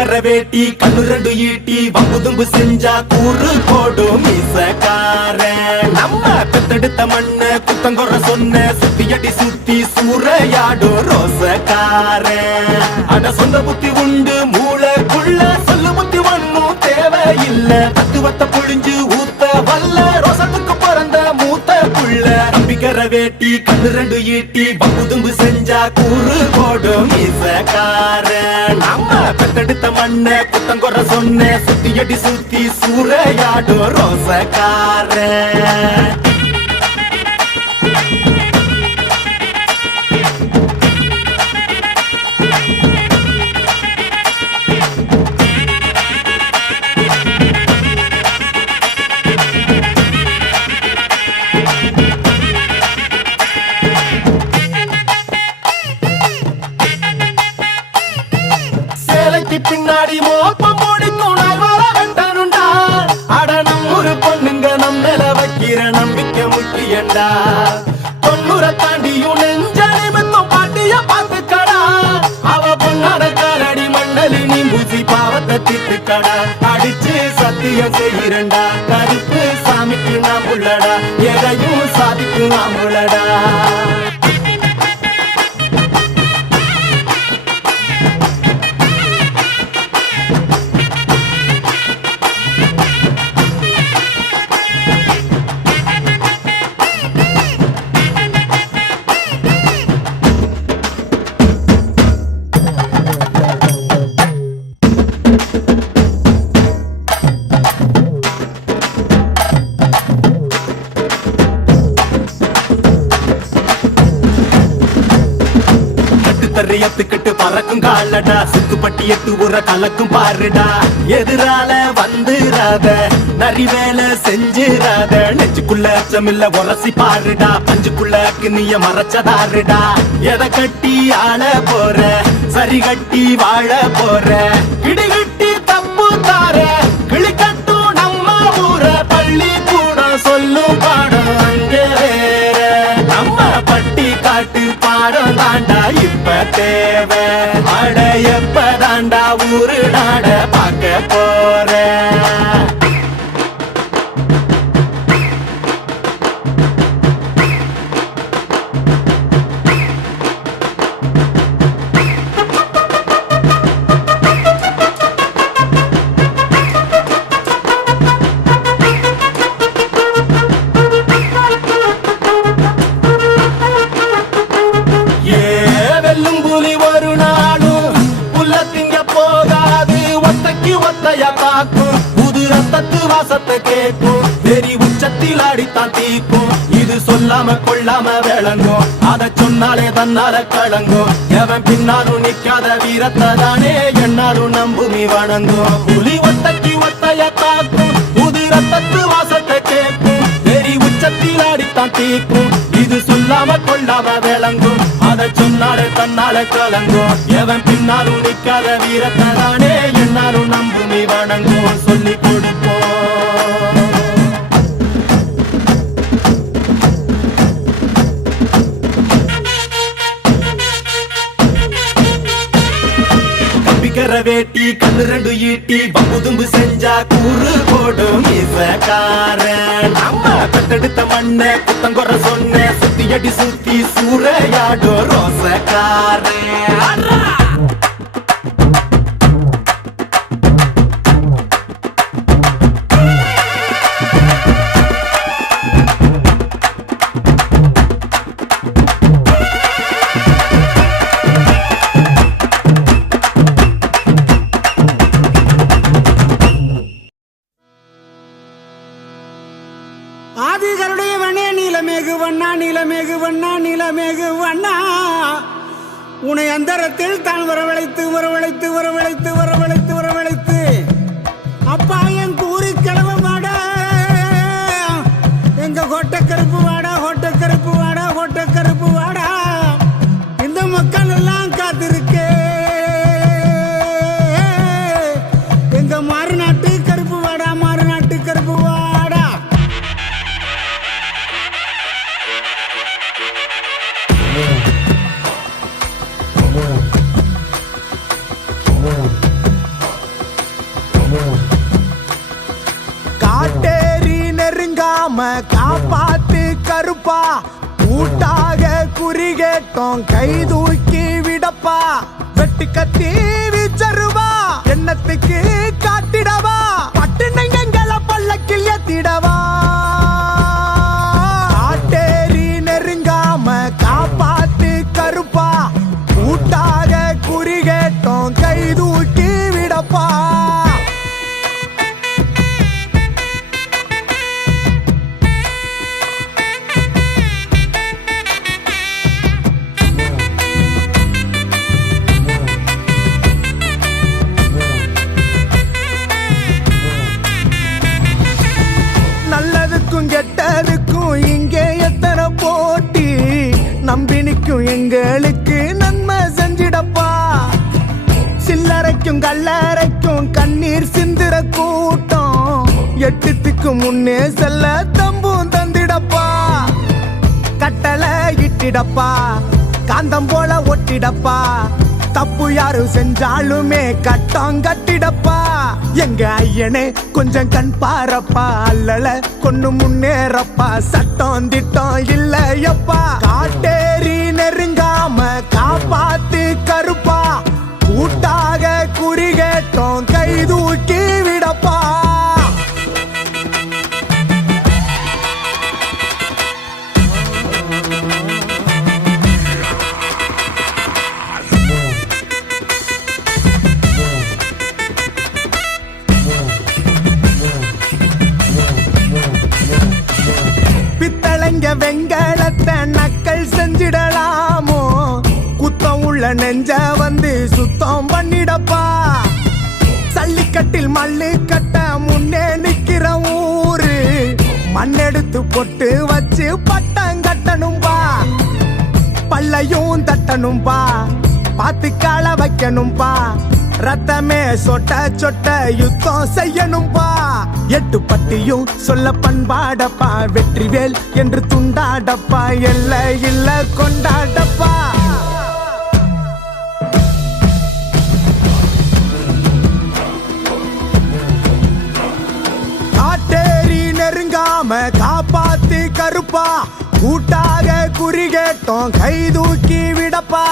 கம்பிக்கர வேட்டி கண்ணு ரெண்டு ஈட்டி வம்புதும்பு செஞ்சா கூறு போடும் மீசக்காரன். நம்ம பெத்தெடுத்த மண்ண குத்தங்கொற சொன்ன சுத்தியடி சுத்தி சூறையாடும் ரோசக்காரன். அட சொந்த புத்தி உண்டு மூளைக்குள்ள சொல்லு புத்தி ஒண்ணும் தேவையில்ல. தத்துவத்தை புழிஞ்சு ஊத்த வல்ல ரோசத்துக்கு பிறந்த மூத்த புள்ள. கம்பிக்கர வேட்டி கண்ணு ரெண்டு ஈட்டி வம்புதும்பு செஞ்சா கூறு போடும் மீசக்காரன். நம்ம பெத்தெடுத்த மண்ண குத்தங்கொற சொன்ன சுத்தியடி சுத்தி சூறையாடும் ரோசக்காரன். பின்னாடி மோப்பம் முடிக்கும் நாள் வர வேண்டனுண்டா. அட நம்மூரு பொண்ணுங்க நம்மள வைக்கிற நம்பிக்கை முக்கியண்டா. 90 தாண்டியும் நெஞ்ச நிமித்தம் பாட்டிய பார்த்துக்கடா. அவ பொண்ணாட காலடி மண்ணலி நீ பூசி பாவத்தை திட்டுக்கடா. அடிச்சு சத்தியம் செய்கிறண்டா கருப்பு சாமிக்கு நாம் உள்ளடா. எதையும் சாதிக்கு நாம் உள்ளடா. எத்துக்கிட்டு பறக்கும் காலடா. சுத்துப்பட்டி எத்து உர கலக்கும் பாருடா. எதிரால வந்துராத நரி வேலை செஞ்சிராத. நெஞ்சுக்குள்ள அச்சமில்ல உரசி பாருடா. பஞ்சுக்குள்ள கிண்ணிய மறைச்சதாருடா. எதை கட்டி ஆள போற சரி கட்டி வாழ போற. கிடிகிட்டி தப்பு தார கிளிக்கட்டும் நம்ம ஊர. பள்ளி கூட சொல்லும் பாடம் அங்கே வேற. நம்ம பட்டி காட்டு பாடம் தாண்டா இப்ப தேவை. அட எப்ப தாண்டா ஊரு நாட பார்க்க போற. புது ரத்தத்து வாசத்தை கேட்கும். வெறி உச்சத்தில் அடித்தான் தீக்கும். இது சொல்லாம கொள்ளாம விளங்கும். அதை சொன்னாலே தன்னால கலங்கும். எவன் பின்னாலும் நிக்காத வீரத்தை தானே என்னாலும் நம்புமி வணங்கும். புலி ஒத்தைக்கு ஒத்தைய தாக்கும். புது ரத்தத்து வாசத்தை கேட்கும். வெறி உச்சத்தில் அடித்தான் தீக்கும். இது சொல்லாம கொள்ளாம விளங்கும். அதை சொன்னாலே தன்னால கலங்கும். எவன் பின்னாலும் நிக்காத வீரத்தை தானே என்னாலும் நம்புமி வணங்கும். சொல்லி கொடுப்போம். கம்பிக்கர வேட்டி கண்ணு ரெண்டு ஈட்டி வம்புதும்பு செஞ்சா கூறு போடும் மீசக்காரன். நம்ம பெத்தெடுத்த மண்ண குத்தங்கொற சொன்ன சுத்தியடி சுத்தி சூறையாடும் ரோசக்காரன். ஆதிகளுடைய வண்ணே நீலமேகு வண்ணா நீலமேகு வண்ணா நீலமேகு வண்ணா. உன்னை அந்தரத்தில் தான் வரவழைத்து வரவழைத்து வரவழைத்து வரவழைத்து வரவழைத்து அப்பா என் கூறி கிளம்ப வாடா. எங்க கோட்டக்கருப்பு வாடா கோட்டக்கருப்பு வாடா கோட்டக்கருப்பு வாடா. இந்த மக்கள் எல்லாம் காத்திருக்கே. எங்க மாறுநாட்டு கருப்பு வாடா மாறுநாட்டு கருப்பு வாடா. காப்பாத்து கருப்பா கூட்டாக குறி கேட்டோம் கை தூக்கி விடப்பா வெட்டு கத்தி வீச்சருவா எண்ணத்துக்கு காட்டிடவா பட்டு நெஞ்சங்களை பல்லக்கில் ஏத்திடவா ஆட்டேரி நெருங்காம காப்பாத்து கருப்பா கூட்டாக குறி கேட்டோம் கை தூக்கி விடப்பா நல்லதுக்கும் கெட்டதுக்கும் இங்கே எத்தனை போட்டி நம்பினிக்கும் எங்களுக்கு நன்மை செஞ்சிடப்பா சில்லறைக்கும் கல்லறைக்கும் கண்ணீர் சிந்திர கூட்டம் எட்டுத்துக்கு முன்னே செல்ல தம்பும் தந்திடப்பா கட்டளை இட்டிடப்பா காந்தம் போல ஒட்டிடப்பா தப்பு யாரு செஞ்சாலுமே கட்டம் கட்டிடப்பா எங்க ஐயனே கொஞ்சம் கண் பாரப்பா அல்லல கொண்டு முன்னேறப்பா சட்டம் திட்டம் இல்லையப்பா காட்டேரி நெருங்காம காப்பாத்து கருப்பா கூட்டாக குறி கேட்டோம் கை தூக்கி விடப்பா பித்தளைங்க வெங்கலத்தை நக்கல் செஞ்சிடலாமோ குத்தம் உள்ள நெஞ்ச வந்து சுத்தம் பண்ணிடப்பா சல்லிக்கட்டில் மல்லு கட்ட முன்னே நிக்கிற ஊரு மண்ணெடுத்து பொட்டு வச்சு பட்டம் கட்டணும்பா பல்லையும் தட்டணும்பா பாத்து கால வைக்கணும்பா ரத்தமே சொட்ட சொட்ட யுத்தம் செய்யணும்பா எட்டு பட்டியும் சொல்ல பண்பாடப்பா வெற்றிவேல் என்று துண்டாடப்பா எல்ல இல்ல கொண்டாடப்பா காட்டேரி நெருங்காம காப்பாத்து கருப்பா கூட்டாக குறி கேட்டோம் கை தூக்கி விடப்பா